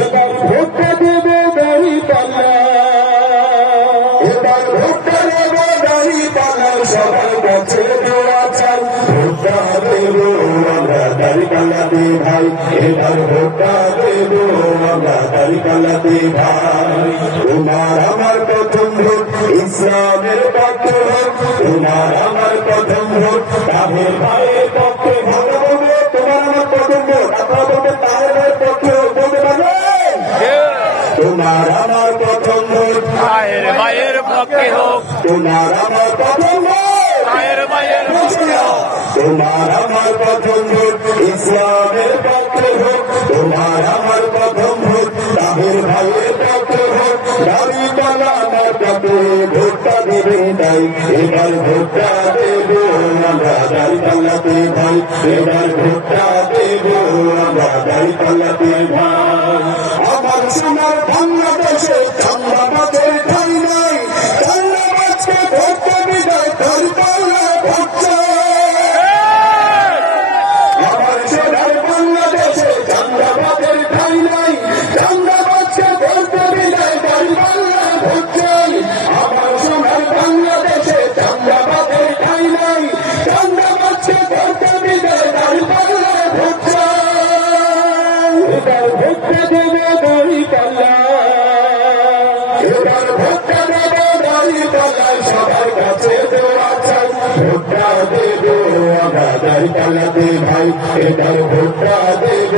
এবার ভোটটা দেবে দাঁড়িপাল্লা, এবার ভোটটা দেবে দাঁড়িপাল্লা, সবার কাছে দোয়া চাই ভোটটা দেব আমরা দাঁড়িপাল্লাতে ভাই, এবার ভোটটা দেব আমরা দাঁড়িপাল্লাতে ভাই। তোমার আমার প্রথম ভোট ইসলামের পক্ষে হোক, তোমার আমার প্রথম ভোট তাহের ভাইয়ের পক্ষে ভোট হবে, তোমার আমার প্রথম ভোট আপনারা বলবেন তাহের ভাইয়ের পক্ষে বলতে পারবেন? তোমার আমার প্রথম ভোট তাহের ভাইয়ের পক্ষে হোক, তোমার আমার প্রথম ভোট তাহের ভাইয়ের পক্ষে হোক, তোমার আমার প্রথম ভোট ইসলামের পক্ষে হোক, তোমার আমার প্রথম ভোট তাহের ভাইয়ের পক্ষে হোক, দাঁড়িপাল্লা আমার পক্ষে ভোটটা দেবে তাই, এবার ভোটটা দেব আমরা দাঁড়িপাল্লাতে ভাই, এবার ভোটটা দেব আমরা দাঁড়িপাল্লাতে ভাই। আমার সোনার বাংলাদেশে চান্দাবাজের ঠাই নাই, চান্দাবাজকে ভোটটা বিদায় দাঁড়িপাল্লা ভোট চাই। আমার সোনার বাংলাদেশে চান্দাবাজের ঠাই নাই, চান্দাবাজকে ভোটটা বিদায় দাঁড়িপাল্লা ভোট চাই। আমার সোনার বাংলাদেশে চান্দাবাজের ঠাই নাই, চান্দাবাজকে ভোটটা বিদায় দাঁড়িপাল্লা ভোট চাই। এবার ভোটটা দেবে দাঁড়িপাল্লা, এবার ভোটটা দেবে দাঁড়িপাল্লা, সবার কাছে দোয়া চাই ভোটটা দেব আমরা দাঁড়িপাল্লাতে ভাই, এবার ভোটটা দেব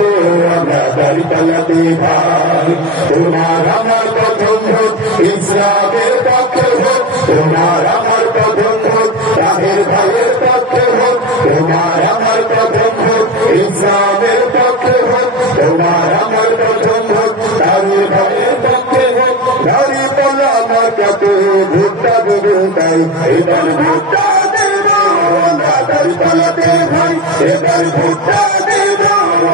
আমরা দাঁড়িপাল্লাতে ভাই। তোমার আমার প্রথম ভোট ইসলামের পক্ষে হোক, তোমার আমার প্রথম ভোট তাহের ভাইয়ের পক্ষে হোক, তোমার আমার প্রথম ভোট ইসলামের পক্ষে হোক, তোমার আমার প্রথম ভোট তাহের ভাইয়ের পক্ষে হোক, দাঁড়িপাল্লা আমার কাছে ভোটটা দেবে তাই, এবার ভোটটা দেব আমরা দাঁড়িপাল্লাতে ভাই, এবার ভোটটা দেব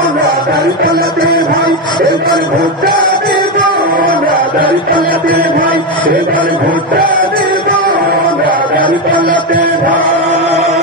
আমরা দাঁড়িপাল্লাতে ভাই, এবার ভোটটা দেব আমরা দাঁড়িপাল্লাতে ভাই, এবার ভোটটা দেব আমরা দাঁড়িপাল্লাতে ভাই।